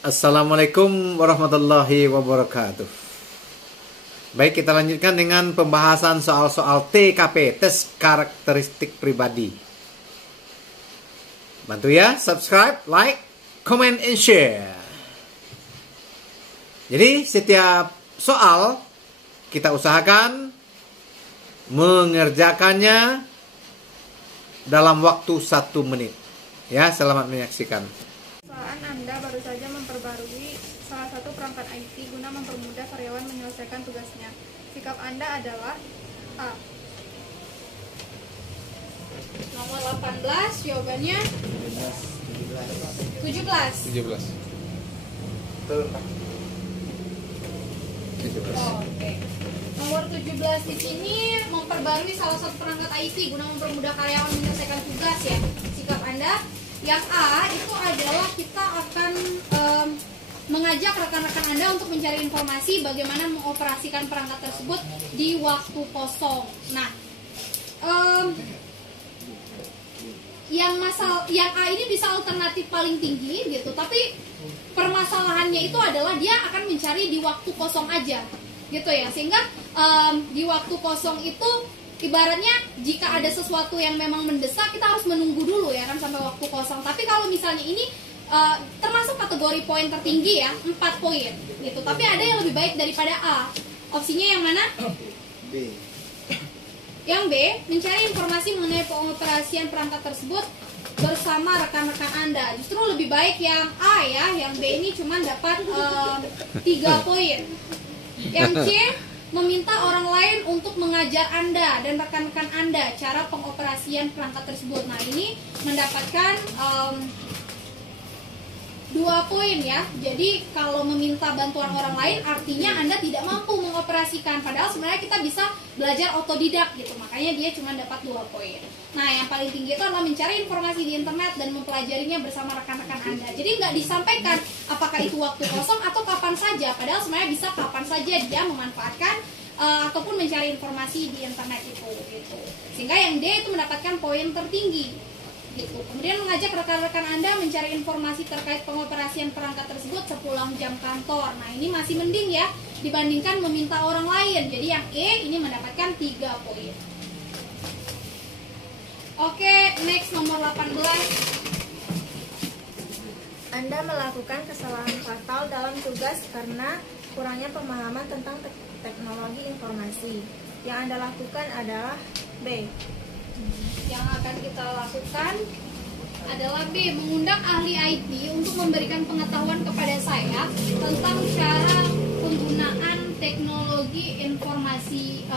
Assalamualaikum warahmatullahi wabarakatuh. Baik, kita lanjutkan dengan pembahasan soal-soal TKP, tes karakteristik pribadi. Bantu ya, subscribe, like, comment, and share. Jadi setiap soal kita usahakan mengerjakannya dalam waktu 1 menit. Ya, selamat menyaksikan. Perusahaan Anda baru saja memperbarui salah satu perangkat IT guna mempermudah karyawan menyelesaikan tugasnya. Sikap Anda adalah A. Nomor 18, jawabannya 17. Betul, Pak. 17. Oke. Nomor 17 di sini memperbarui salah satu perangkat IT guna mempermudah karyawan menyelesaikan tugas ya. Sikap Anda yang A itu adalah kita akan mengajak rekan-rekan Anda untuk mencari informasi bagaimana mengoperasikan perangkat tersebut di waktu kosong. Nah, yang A ini bisa alternatif paling tinggi gitu, tapi permasalahannya itu adalah dia akan mencari di waktu kosong aja gitu ya, sehingga di waktu kosong itu ibaratnya jika ada sesuatu yang memang mendesak kita harus menunggu dulu ya kan sampai waktu kosong. Tapi kalau misalnya ini termasuk kategori poin tertinggi ya, 4 poin gitu. Tapi ada yang lebih baik daripada A. Opsinya yang mana? B. Yang B, mencari informasi mengenai pengoperasian perangkat tersebut bersama rekan-rekan Anda. Justru lebih baik yang A ya, yang B ini cuma dapat 3 poin. Yang C, meminta orang lain untuk mengajar Anda dan rekan-rekan Anda cara pengoperasian perangkat tersebut. Nah, ini mendapatkan 2 poin ya. Jadi kalau meminta bantuan orang lain artinya Anda tidak mampu mengoperasikan, padahal sebenarnya kita bisa belajar otodidak gitu. Makanya dia cuma dapat 2 poin. Nah, yang paling tinggi itu adalah mencari informasi di internet dan mempelajarinya bersama rekan-rekan Anda. Jadi nggak disampaikan apakah itu waktu kosong atau kapan saja, padahal sebenarnya bisa kapan saja dia memanfaatkan ataupun mencari informasi di internet itu gitu. Sehingga yang D itu mendapatkan poin tertinggi gitu. Kemudian mengajak rekan-rekan Anda mencari informasi terkait pengoperasian perangkat tersebut sepulang jam kantor. Nah, ini masih mending ya dibandingkan meminta orang lain. Jadi yang E ini mendapatkan 3 poin. Oke, next nomor 18. Anda melakukan kesalahan fatal dalam tugas karena kurangnya pemahaman tentang teknologi informasi. Yang Anda lakukan adalah B. Yang akan kita lakukan adalah B, mengundang ahli IT untuk memberikan pengetahuan kepada saya tentang cara penggunaan teknologi informasi,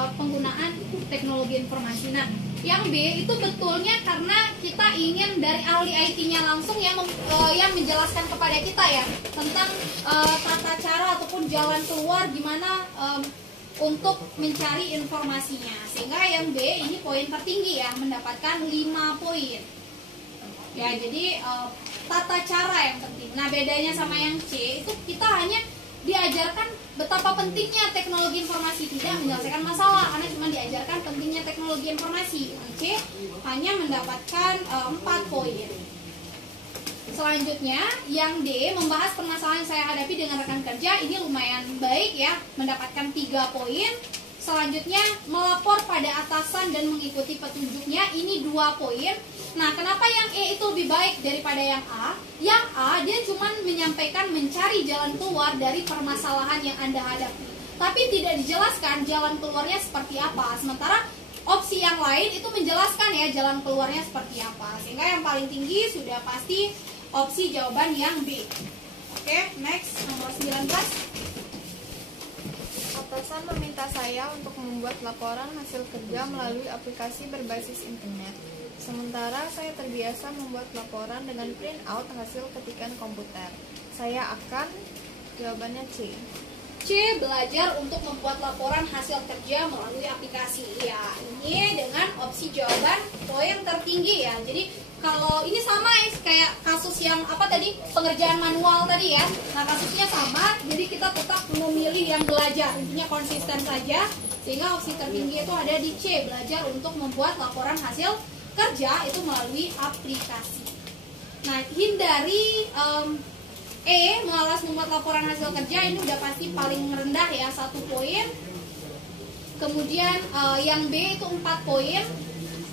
Nah, yang B itu betulnya karena kita ingin dari ahli IT-nya langsung yang menjelaskan kepada kita ya tentang tata cara ataupun jalan keluar gimana untuk mencari informasinya. Sehingga yang B ini poin tertinggi ya, mendapatkan 5 poin. Ya, jadi tata cara yang penting. Nah, bedanya sama yang C itu kita hanya diajarkan betapa pentingnya teknologi informasi, tidak menyelesaikan masalah karena cuma diajarkan pentingnya teknologi informasi. Yang C hanya mendapatkan 4 poin. Selanjutnya, yang D membahas permasalahan yang saya hadapi dengan rekan kerja. Ini lumayan baik ya, mendapatkan 3 poin. Selanjutnya, melapor pada atasan dan mengikuti petunjuknya. Ini 2 poin. Nah, kenapa yang E itu lebih baik daripada yang A? Yang A, dia cuma menyampaikan mencari jalan keluar dari permasalahan yang Anda hadapi. Tapi tidak dijelaskan jalan keluarnya seperti apa. Sementara opsi yang lain itu menjelaskan ya jalan keluarnya seperti apa. Sehingga yang paling tinggi sudah pasti opsi jawaban yang B. Oke, next nomor 19. Atasan meminta saya untuk membuat laporan hasil kerja melalui aplikasi berbasis internet. Sementara saya terbiasa membuat laporan dengan print out hasil ketikan komputer. Saya akan, jawabannya C. C, belajar untuk membuat laporan hasil kerja melalui aplikasi. Ya, ini dengan opsi jawaban poin tertinggi ya. Jadi kalau ini sama ya, kayak kasus yang apa tadi, pengerjaan manual tadi ya. Nah, kasusnya sama, jadi kita tetap memilih yang belajar. Intinya konsisten saja, sehingga opsi tertinggi itu ada di C, belajar untuk membuat laporan hasil kerja itu melalui aplikasi. Nah, hindari malas membuat laporan hasil kerja, ini udah pasti paling rendah ya, 1 poin. Kemudian yang B itu 4 poin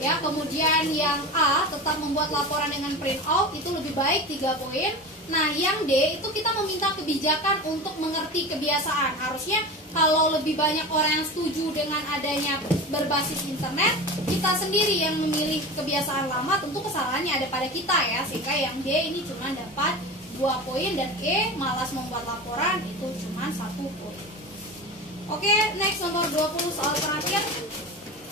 ya. Kemudian yang A tetap membuat laporan dengan print out, itu lebih baik 3 poin. Nah yang D itu kita meminta kebijakan untuk mengerti kebiasaan. Harusnya kalau lebih banyak orang yang setuju dengan adanya berbasis internet, kita sendiri yang memilih kebiasaan lama, tentu kesalahannya ada pada kita ya. Sehingga yang D ini cuma dapat 2 poin, dan E malas membuat laporan itu cuma 1 poin. Oke, next nomor 20 soal terakhir.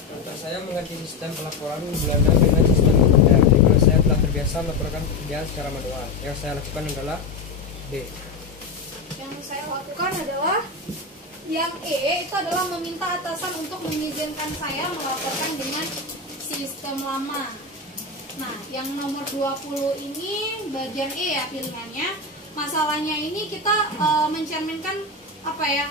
Kata saya mengganti sistem pelaporan bulanan dengan sistem komputer, di mana saya telah terbiasa melaporkan pekerjaan secara manual. Yang saya lakukan adalah D. Yang saya lakukan adalah yang E, itu adalah meminta atasan untuk mengizinkan saya melaporkan dengan sistem lama. Nah, yang nomor 20 ini bagian E ya pilihannya. Masalahnya ini kita mencerminkan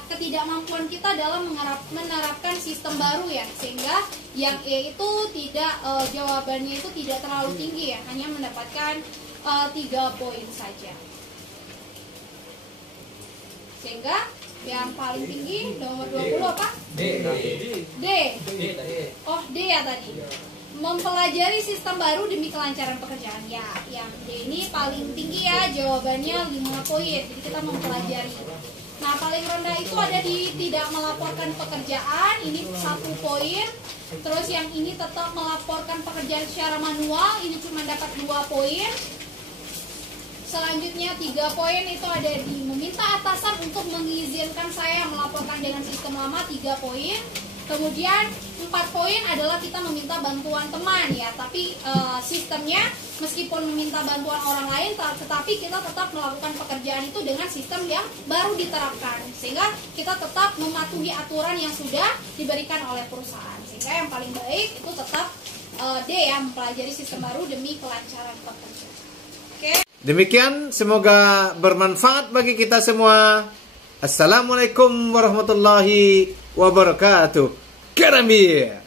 ketidakmampuan kita dalam menerapkan sistem baru ya, sehingga yang E itu tidak jawabannya itu tidak terlalu tinggi ya, hanya mendapatkan 3 poin saja. Sehingga yang paling tinggi nomor 20 apa? D. Oh, D ya tadi. Mempelajari sistem baru demi kelancaran pekerjaan. Ya, yang D ini paling tinggi ya, jawabannya 5 poin. Jadi kita mempelajari. Nah, paling rendah itu ada di tidak melaporkan pekerjaan, ini 1 poin. Terus yang ini tetap melaporkan pekerjaan secara manual, ini cuma dapat 2 poin. Selanjutnya 3 poin itu ada di meminta atasan untuk mengizinkan saya melaporkan dengan sistem lama, 3 poin. Kemudian 4 poin adalah kita meminta bantuan teman ya, tapi sistemnya meskipun meminta bantuan orang lain, tetapi kita tetap melakukan pekerjaan itu dengan sistem yang baru diterapkan, sehingga kita tetap mematuhi aturan yang sudah diberikan oleh perusahaan. Sehingga yang paling baik itu tetap D ya, mempelajari sistem baru demi kelancaran pekerjaan. Oke. Demikian, semoga bermanfaat bagi kita semua. Assalamualaikum warahmatullahi wabarakatuh. Karambir.